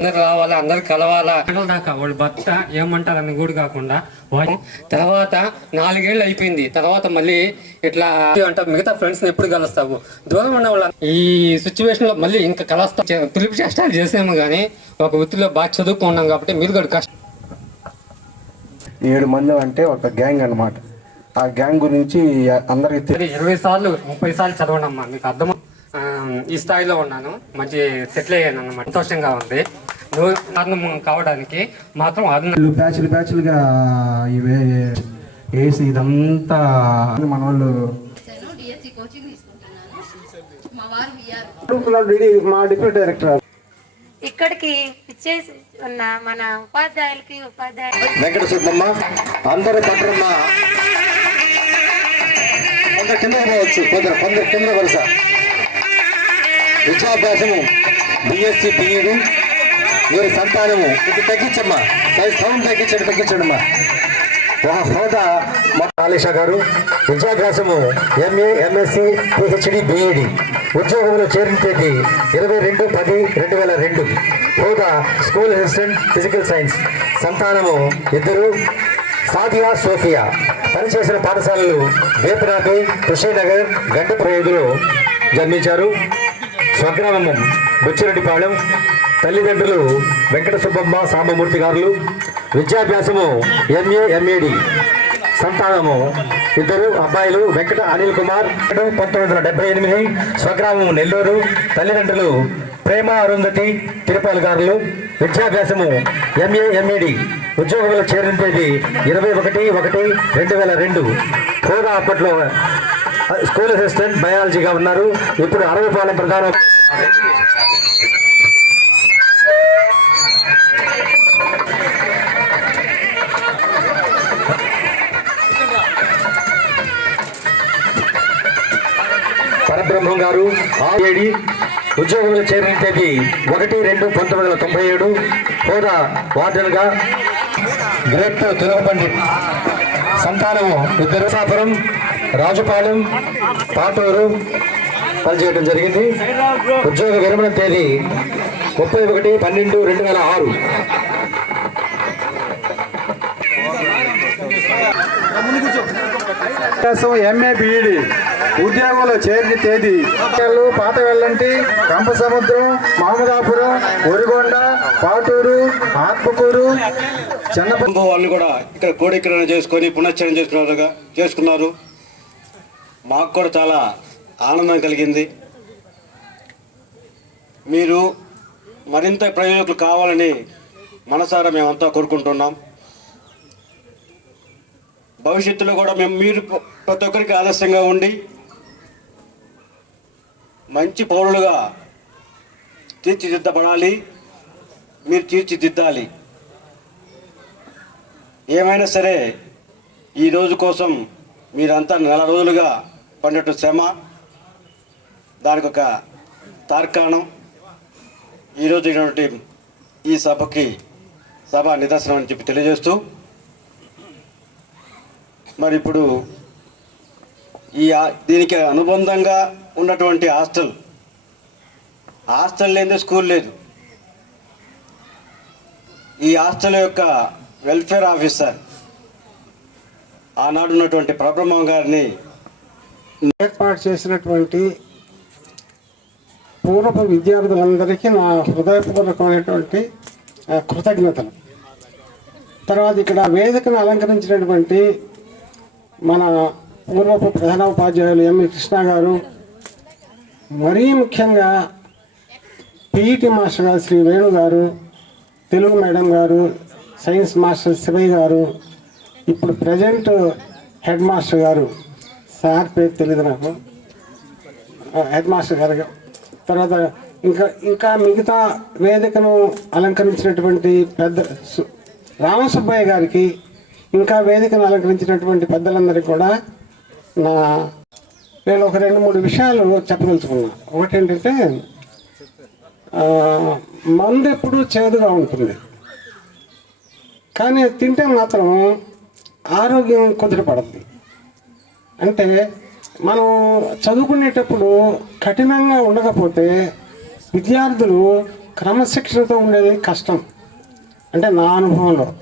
అందరు రావాలా అందరు కలవాలా? దాకా వాళ్ళు భర్త ఏమంటారని కూడా కాకుండా తర్వాత నాలుగేళ్ళు అయిపోయింది. తర్వాత మళ్ళీ ఇట్లా అంటే మిగతా ఫ్రెండ్స్ ఎప్పుడు కలుస్తావు? దూరం ఉన్న వాళ్ళ ఈ సిచ్యువేషన్లో మళ్ళీ ఇంకా కలుస్తా పిలుపు చేష్టాలు చేసాము కానీ ఒక వృత్తిలో బాగా చదువుకున్నాం కాబట్టి మీరు కూడా కష్టం ఏడు మంది అంటే ఒక గ్యాంగ్ అన్నమాట. ఆ గ్యాంగ్ గురించి అందరికి ఇరవై సార్లు ముప్పై సార్లు చదవనమ్మా మీకు అర్థం ఈ స్థాయిలో ఉన్నాను. మంచి సెటిల్ అయ్యాను అన్నమాట. సంతోషంగా ఉంది. కారణం కావడానికి మాత్రం అది వీళ్ళు బ్యాచ్లు బ్యాచ్లుగా ఇవే వేసి ఇదంతా మన వాళ్ళు నేను డిఎస్సి కోచింగ్ తీసుకుంటున్నాను మా వారు విఆర్ మా డిప్యూటీ డైరెక్టర్ ఇక్కడికి ఇచ్చేసి ఉన్న మన ఉపాధ్యాయులకి ఉపాధ్యాయులు వెంకట సుబ్బమ్మ అందరు పట్టరమ్మ కొందరు కింద పోవచ్చు. కొందరు కొందరు కింద వరుస. విద్యాభ్యాసము బిఎస్సి బిఈడు వీరి సంతానము. ఇది తగ్గించమ్మా. సైజ్ సౌండ్ తగ్గించండి తగ్గించండమ్మా. ఒక హోదా ఆలేష గారు. విద్యాభ్యాసము ఎంఏ ఎంఎస్సి పిహెచ్డి బిఈడి ఉద్యోగంలో చేరిన తేదీ ఇరవై రెండు పది రెండు వేల రెండు. హోదా స్కూల్ అసిస్టెంట్ ఫిజికల్ సైన్స్. సంతానము ఇద్దరు. సాదియా సోఫియా. పనిచేసిన పాఠశాలలు వేపరాపి కృష్ణనగర్ గంట ప్రయోగులు జన్మించారు. స్వగ్రామము బుచ్చిరెడ్డిపాళెం తల్లిదండ్రులు వెంకట సుబ్బమ్మ సాంబమూర్తి గారులు విద్యాభ్యాసము ఎంఏ ఎంఏడి సంతానము ఇద్దరు అబ్బాయిలు వెంకట అనిల్ కుమార్ పంతొమ్మిది వందల డెబ్బై ఎనిమిది స్వగ్రామం నెల్లూరు తల్లిదండ్రులు ప్రేమ అరుంధతి తిరుపతి గారులు విద్యాభ్యాసము ఎంఏ ఎంఏడి ఉద్యోగంలో చేరిన తేదీ ఇరవై ఒకటి ఒకటి రెండు వేల రెండు. హోదా అప్పట్లో స్కూల్ అసిస్టెంట్ బయాలజీగా ఉన్నారు. ఇప్పుడు అరవైపాలెం ప్రధాన పరబ్రహ్మం గారు ఆర్ఏడి ఉద్యోగంలో చేరిన తేదీ ఒకటి రెండు పంతొమ్మిది వందల తొంభై ఏడు. హోదా వార్డెన్గా గ్రేట్ తిరుగపండి సంతానము ఇద్దరు రాజుపాలెం పాటూరు పనిచేయడం జరిగింది. ఉద్యోగ విరమణ తేదీ ముప్పై ఒకటి పన్నెండు రెండు వేల ఆరు. ఎంఏ బిఈడి ఉద్యోగంలో చేరిన తేదీ. పాత వెల్లంటి కంపసముద్రం మామదాపురం ఒరిగొండ పాటూరు ఆత్మకూరు చిన్న కుటుంబం వాళ్ళు కూడా ఇక్కడ కోడెక్కడన చేసుకొని పునశ్చరణ చేసుకున్నారుగా చేసుకున్నారు. మాకు కూడా చాలా ఆనందం కలిగింది. మీరు మరింత ప్రయోజకులు కావాలని మనసారా మేమంతా కోరుకుంటున్నాం. భవిష్యత్తులో కూడా మేము మీరు ప్రతి ఒక్కరికి ఆదర్శంగా ఉండి మంచి పౌరులుగా తీర్చిదిద్దబడాలి. మీరు తీర్చిదిద్దాలి. ఏమైనా సరే ఈ రోజు కోసం మీరంతా నెల రోజులుగా పడినట్టు శ్రమ దానికి ఒక తార్కాణం. ఈరోజు ఇటువంటి ఈ సభకి సభ నిదర్శనం అని చెప్పి తెలియజేస్తూ మరి ఇప్పుడు ఈ దీనికి అనుబంధంగా ఉన్నటువంటి హాస్టల్ హాస్టల్ లేదే స్కూల్ లేదు. ఈ హాస్టల్ యొక్క వెల్ఫేర్ ఆఫీసర్ ఆనాడు ఉన్నటువంటి గారిని ఏర్పాటు చేసినటువంటి పూర్వపు విద్యార్థులందరికీ నా హృదయపూర్వకమైనటువంటి కృతజ్ఞతలు. తర్వాత ఇక్కడ వేదికను అలంకరించినటువంటి మన పూర్వపు ప్రధాన ఉపాధ్యాయులు ఎంవి కృష్ణ గారు మరీ ముఖ్యంగా పిఈటి మాస్టర్ గారు శ్రీ వేణు గారు తెలుగు మేడం గారు సైన్స్ మాస్టర్ శివయ్య గారు ఇప్పుడు ప్రజెంట్ హెడ్ మాస్టర్ గారు సార్ పేరు తెలియదు నాకు. హెడ్ మాస్టర్ గారు తర్వాత ఇంకా ఇంకా మిగతా వేదికను అలంకరించినటువంటి పెద్ద సు- రామసుబ్బయ్య గారికి ఇంకా వేదికను అలంకరించినటువంటి పెద్దలందరికీ కూడా నా నేను ఒక రెండు మూడు విషయాలు చెప్పదలుచుకున్నా. ఒకటి ఏంటంటే మందు ఎప్పుడు చేదుగా ఉంటుంది. కానీ తింటే మాత్రం ఆరోగ్యం కుదిరపడుతుంది అంటే మనం చదువుకునేటప్పుడు కఠినంగా ఉండకపోతే విద్యార్థులు క్రమశిక్షణతో ఉండేది కష్టం. అంటే నా అనుభవంలో.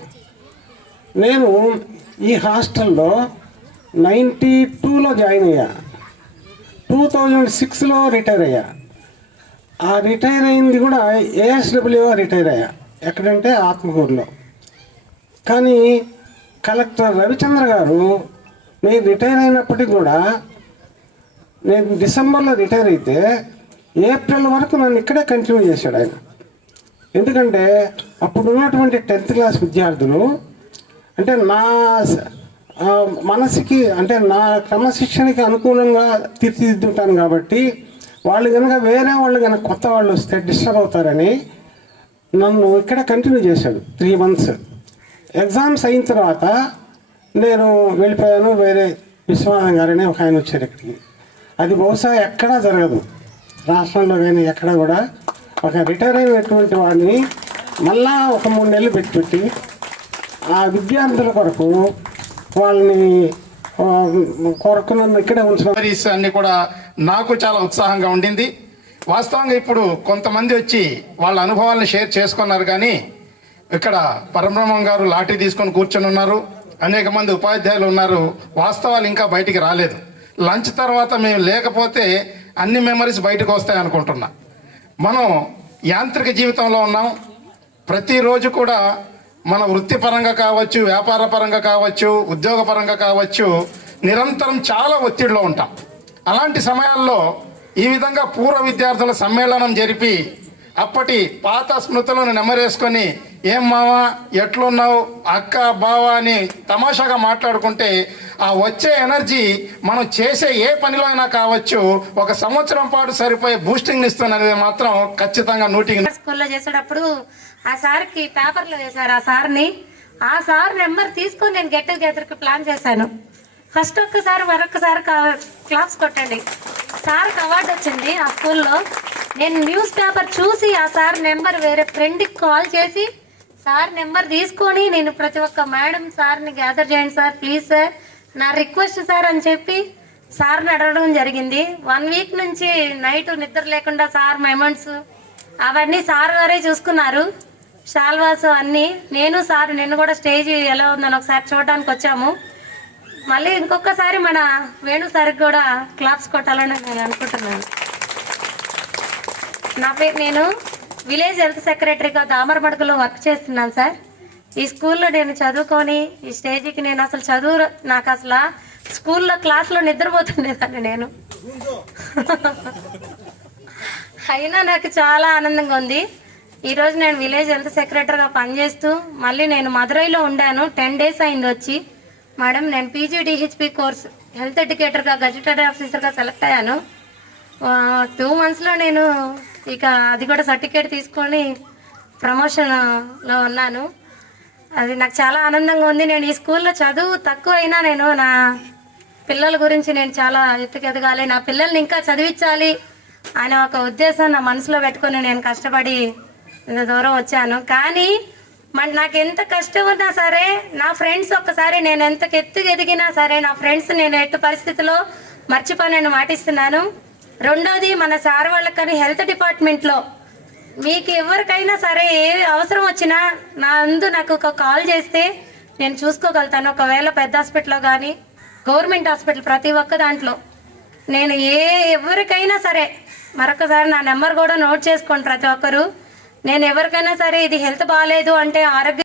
నేను ఈ హాస్టల్లో నైంటీ టూలో జాయిన్ అయ్యా. టూ థౌజండ్ సిక్స్లో రిటైర్ అయ్యా. ఆ రిటైర్ అయింది కూడా ఏఎస్డబ్ల్యూ రిటైర్ అయ్యా. ఎక్కడంటే ఆత్మకూరులో. కానీ కలెక్టర్ రవిచంద్ర గారు నేను రిటైర్ అయినప్పటికీ కూడా నేను డిసెంబర్లో రిటైర్ అయితే ఏప్రిల్ వరకు నన్ను ఇక్కడే కంటిన్యూ చేశాడు ఆయన. ఎందుకంటే అప్పుడు ఉన్నటువంటి టెన్త్ క్లాస్ విద్యార్థులు అంటే నా మనసుకి అంటే నా క్రమశిక్షణకి అనుకూలంగా తీర్చిదిద్దుంటాను కాబట్టి వాళ్ళు కనుక వేరే వాళ్ళు కనుక కొత్త వాళ్ళు వస్తే డిస్టర్బ్ అవుతారని నన్ను ఇక్కడ కంటిన్యూ చేశాడు త్రీ మంత్స్. ఎగ్జామ్స్ అయిన తర్వాత నేను వెళ్ళిపోయాను వేరే విశ్వనాథం గారని ఒక ఆయన వచ్చారు ఇక్కడికి. అది బహుశా ఎక్కడా జరగదు. రాష్ట్రంలో కానీ ఎక్కడ కూడా ఒక రిటైర్ అయినటువంటి వాడిని మళ్ళా ఒక మూడు నెలలు పెట్టి ఆ విద్యార్థుల కొరకు వాళ్ళని ఆ, కొరకు ఇక్కడే ఉంచడం. అన్ని కూడా నాకు చాలా ఉత్సాహంగా ఉండింది. వాస్తవంగా ఇప్పుడు కొంతమంది వచ్చి వాళ్ళ అనుభవాలను షేర్ చేసుకున్నారు కానీ ఇక్కడ పరబ్రహ్మం గారు లాఠీ తీసుకొని కూర్చొని ఉన్నారు. అనేక మంది ఉపాధ్యాయులు ఉన్నారు. వాస్తవాలు ఇంకా బయటికి రాలేదు. లంచ్ తర్వాత మేము లేకపోతే అన్ని మెమరీస్ బయటకు వస్తాయి అనుకుంటున్నా. మనం యాంత్రిక జీవితంలో ఉన్నాం. ప్రతిరోజు కూడా మన వృత్తిపరంగా కావచ్చు వ్యాపార పరంగా కావచ్చు ఉద్యోగపరంగా కావచ్చు నిరంతరం చాలా ఒత్తిడిలో ఉంటాం. అలాంటి సమయాల్లో ఈ విధంగా పూర్వ విద్యార్థుల సమ్మేళనం జరిపి అప్పటి పాత స్మృతులను నెమరేసుకొని ఏం మావా ఎట్లున్నావు? అక్క బావ అని తమాషాగా మాట్లాడుకుంటే ఆ వచ్చే ఎనర్జీ మనం చేసే ఏ పనిలో అయినా కావచ్చు ఒక సంవత్సరం పాటు సరిపోయే బూస్టింగ్ ఇస్తున్నది మాత్రం ఖచ్చితంగా నూటికి స్కూల్లో చేసేటప్పుడు ఆ సార్కి పేపర్లో వేశారు ఆ సార్ని. ఆ సార్ నెంబర్ తీసుకొని నేను గెట్ టుగెదర్కి ప్లాన్ చేశాను. ఫస్ట్ ఒక్కసారి మరొకసారి క్లాస్ కొట్టండి. సార్కి అవార్డు వచ్చింది ఆ స్కూల్లో. నేను న్యూస్ పేపర్ చూసి ఆ సార్ నెంబర్ వేరే ఫ్రెండ్కి కాల్ చేసి సార్ నెంబర్ తీసుకొని నేను ప్రతి ఒక్క మేడం సార్ని గ్యాదర్ చేయండి సార్ ప్లీజ్ సార్ నా రిక్వెస్ట్ సార్ అని చెప్పి సార్ని అడగడం జరిగింది. వన్ వీక్ నుంచి నైట్ నిద్ర లేకుండా సార్ మెమెంట్స్ అవన్నీ సార్ గారే చూసుకున్నారు. షాల్వాస్ అన్నీ నేను సార్ నిన్ను కూడా స్టేజ్ ఎలా ఉందని ఒకసారి చూడడానికి వచ్చాము. మళ్ళీ ఇంకొకసారి మన వేణు సార్కి కూడా క్లాప్స్ కొట్టాలని నేను అనుకుంటున్నాను. నా పేరు నేను విలేజ్ హెల్త్ సెక్రటరీగా దామరమడుగులో వర్క్ చేస్తున్నాను సార్. ఈ స్కూల్లో నేను చదువుకొని ఈ స్టేజ్కి నేను అసలు చదువు నాకు అసలు స్కూల్లో క్లాస్లో నిద్రపోతుండేదాన్ని నేను. అయినా నాకు చాలా ఆనందంగా ఉంది. ఈరోజు నేను విలేజ్ హెల్త్ సెక్రటరీగా పనిచేస్తూ మళ్ళీ నేను మదురైలో ఉండాను. టెన్ డేస్ అయింది వచ్చి. మేడం నేను పీజీడిహెచ్పి కోర్స్ హెల్త్ ఎడ్యుకేటర్గా గజిటెడ్ ఆఫీసర్గా సెలెక్ట్ అయ్యాను. టూ మంత్స్లో నేను ఇక అది కూడా సర్టిఫికేట్ తీసుకొని ప్రమోషన్లో ఉన్నాను. అది నాకు చాలా ఆనందంగా ఉంది. నేను ఈ స్కూల్లో చదువు తక్కువ అయినా నేను నా పిల్లల గురించి నేను చాలా ఎత్తుకెదగాలి. నా పిల్లల్ని ఇంకా చదివించాలి అనే ఒక ఉద్దేశం నా మనసులో పెట్టుకొని నేను కష్టపడి ఇంత దూరం వచ్చాను. కానీ మన నాకు ఎంత కష్టం ఉన్నా సరే నా ఫ్రెండ్స్ ఒక్కసారి నేను ఎంత ఎత్తుకు ఎదిగినా సరే నా ఫ్రెండ్స్ నేను ఎట్టి పరిస్థితిలో మర్చిపోయి నేను మాటిస్తున్నాను. రెండోది మన సార్ వాళ్ళకని హెల్త్ డిపార్ట్మెంట్లో. మీకు ఎవరికైనా సరే ఏ అవసరం వచ్చినా నా అందు నాకు ఒక కాల్ చేస్తే నేను చూసుకోగలుగుతాను. ఒకవేళ పెద్ద హాస్పిటల్లో కానీ గవర్నమెంట్ హాస్పిటల్ ప్రతి ఒక్క దాంట్లో. నేను ఏ ఎవరికైనా సరే మరొకసారి నా నెంబర్ కూడా నోట్ చేసుకోండి ప్రతి ఒక్కరు. నేను ఎవరికైనా సరే ఇది హెల్త్ బాగాలేదు అంటే ఆరోగ్య